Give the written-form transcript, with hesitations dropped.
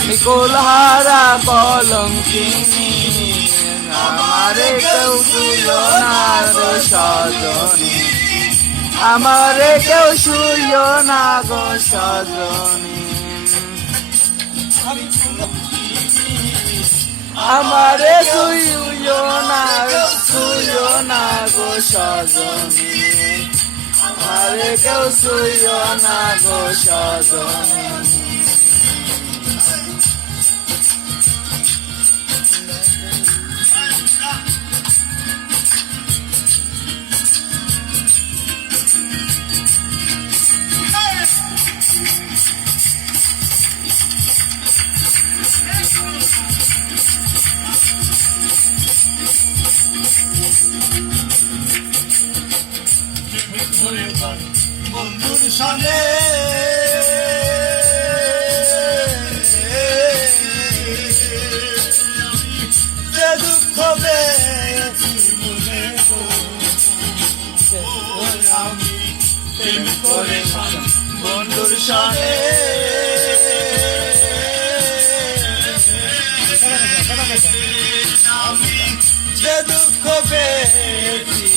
কুলহারা কলঙ্কিনী আমারে কেউ শুইও না গো সজনী আমারে কেউ শুইও না গো সজনী আমারে শুইও না গো সজনী আমারে কেউ শুইও না গো সজনী বন্ধুর সনে যে দুঃখ পেয়েছি মনে গো আমি প্রেম করে বন্ধুর সনে আমি যে দুঃখ পেয়েছি